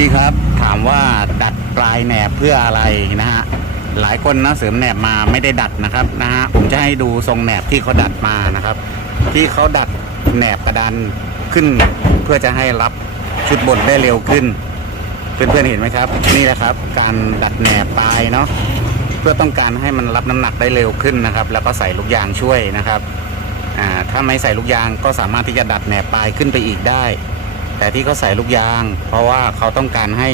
นี่ครับถามว่าดัดปลายแหนบเพื่ออะไรนะฮะหลายคนนะเสริมแหนบมาไม่ได้ดัดนะครับนะฮะผมจะให้ดูทรงแหนบที่เขาดัดมานะครับ ที่เขาดัดแหนบกระดานขึ้น เพื่อจะให้รับชุดบนได้เร็วขึ้น เพื่อนๆเห็นไหมครับ นี่แหละครับ การดัดแหนบปลายเนาะเพื่อต้องการให้มันรับน้ำหนักได้เร็วขึ้นนะครับ แล้วก็ใส่ลูกยางช่วยนะครับถ้าไม่ใส่ลูกยางก็สามารถที่จะดัดแหนบปลายขึ้นไปอีกได้ แต่ที่เขาใส่ลูกยาง เพราะว่าเขาต้องการให้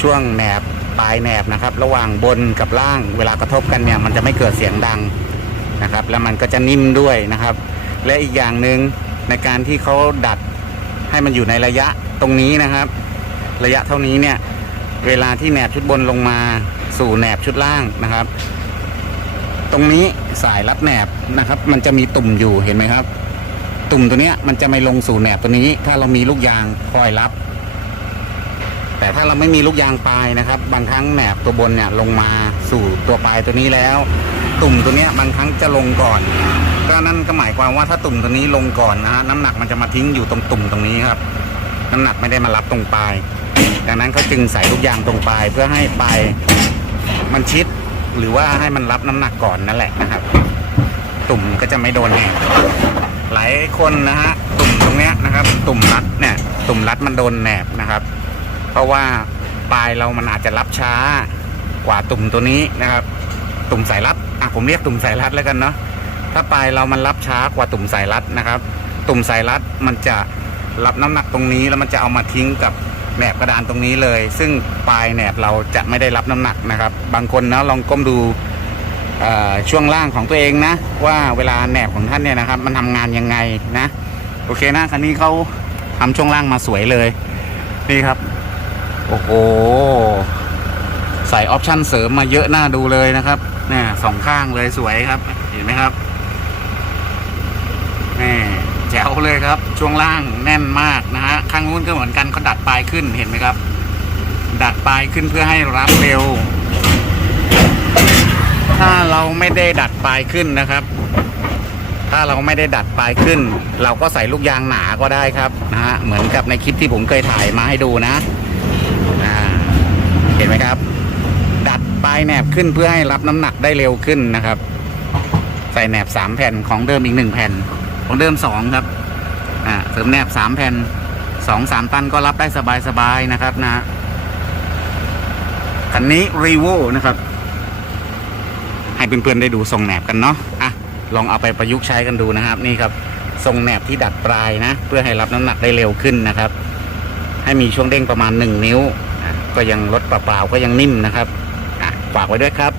ช่วงแหนบปลายแหนบนะครับ ระหว่างบนกับล่างเวลากระทบกันเนี่ยมันจะไม่เกิดเสียงดังนะครับ แล้วมันก็จะนิ่มด้วยนะครับ และอีกอย่างหนึ่งในการที่เขาดัดให้มันอยู่ในระยะตรงนี้นะครับ ระยะเท่านี้เนี่ยเวลาที่แหนบชุดบนลงมาสู่แหนบชุดล่างนะครับ ตรงนี้สายรัดแหนบนะครับ มันจะมีตุ่มอยู่เห็นไหมครับ ตุ่มตัวเนี้ยมันจะไม่ลงสู่แหนบตัวนี้ ถ้าเรามีลูกยางคอยรับ แต่ถ้าเราไม่มีลูกยางปลายนะครับ บางครั้งแหนบตัวบนเนี่ยลงมาสู่ตัวปลายตัวนี้แล้ว ตุ่มตัวเนี้ยบางครั้งจะลงก่อน ก็นั่นก็หมายความว่าถ้าตุ่มตัวนี้ลงก่อนนะฮะน้ำหนักมันจะมาทิ้งอยู่ตรงตุ่มตรงนี้ครับ น้ำหนักไม่ได้มารับตรงปลาย ดังนั้นเขาจึงใส่ลูกยางตรงปลายเพื่อให้ปลายมันชิดหรือว่าให้มันรับน้ำหนักก่อนนั่นแหละนะครับ ตุ่มก็จะไม่โดนแหนบ หลายคนนะฮะตุ่มตรงเนี้ยนะครับ ตุ่มรัดเนี่ย ตุ่มรัดมันโดนแหนบนะครับ เพราะว่าปลายเรามันอาจจะรับช้ากว่าตุ่มตัวนี้นะครับ ตุ่มสายรัดอะผมเรียกตุ่มสายรัดแล้วกันเนาะถ้าปลายเรามันรับช้ากว่าตุ่มสายรัดนะครับ ตุ่มสายรัดมันจะรับน้ำหนักตรงนี้แล้วมันจะเอามาทิ้งกับแหนบกระดานตรงนี้เลย ซึ่งปลายแหนบเราจะไม่ได้รับน้ำหนักนะครับ บางคนนะลองก้มดู ช่วงล่างของตัวเองนะ ว่าเวลาแหนบของท่านเนี่ยนะครับ มันทำงานยังไงนะ โอเคนะคันนี้เขาทำช่วงล่างมาสวยเลย นี่ครับ โอ้โหใส่ออปชั่นเสริมมาเยอะน่าดูเลยนะครับเนี่ยสองข้างเลยสวยครับ เห็นไหมครับนี่แจ๋วเลยครับ ช่วงล่างแน่นมากนะฮะข้างนู้นก็เหมือนกันเขาดัดปลายขึ้นเห็นไหมครับ ดัดปลายขึ้นเพื่อให้รับเร็ว ไม่ได้ดัดปลายขึ้นนะครับ ถ้าเราไม่ได้ดัดปลายขึ้น เราก็ใส่ลูกยางหนาก็ได้ครับนะฮะเหมือนกับในคลิปที่ผมเคยถ่ายมาให้ดูนะเห็นไหมครับ ดัดปลายแหนบขึ้นเพื่อให้รับน้ำหนักได้เร็วขึ้นนะครับ ใส่แหนบสามแผ่นของเดิมอีกหนึ่งแผ่น ของเดิมสองครับอ่าเสริมแหนบสามแผ่นสองสามตันก็รับได้สบายๆนะครับนะคันนี้รีโวนะครับ ให้เพื่อนๆได้ดูทรงแหนบกันเนาะอะลองเอาไปประยุกต์ใช้กันดูนะครับ นี่ครับทรงแหนบที่ดัดปลายนะ เพื่อให้รับน้ำหนักได้เร็วขึ้นนะครับ ให้มีช่วงเด้งประมาณ 1 นิ้ว ก็ยังลดเปล่าๆก็ยังนิ่มนะครับอะฝากไว้ด้วยครับ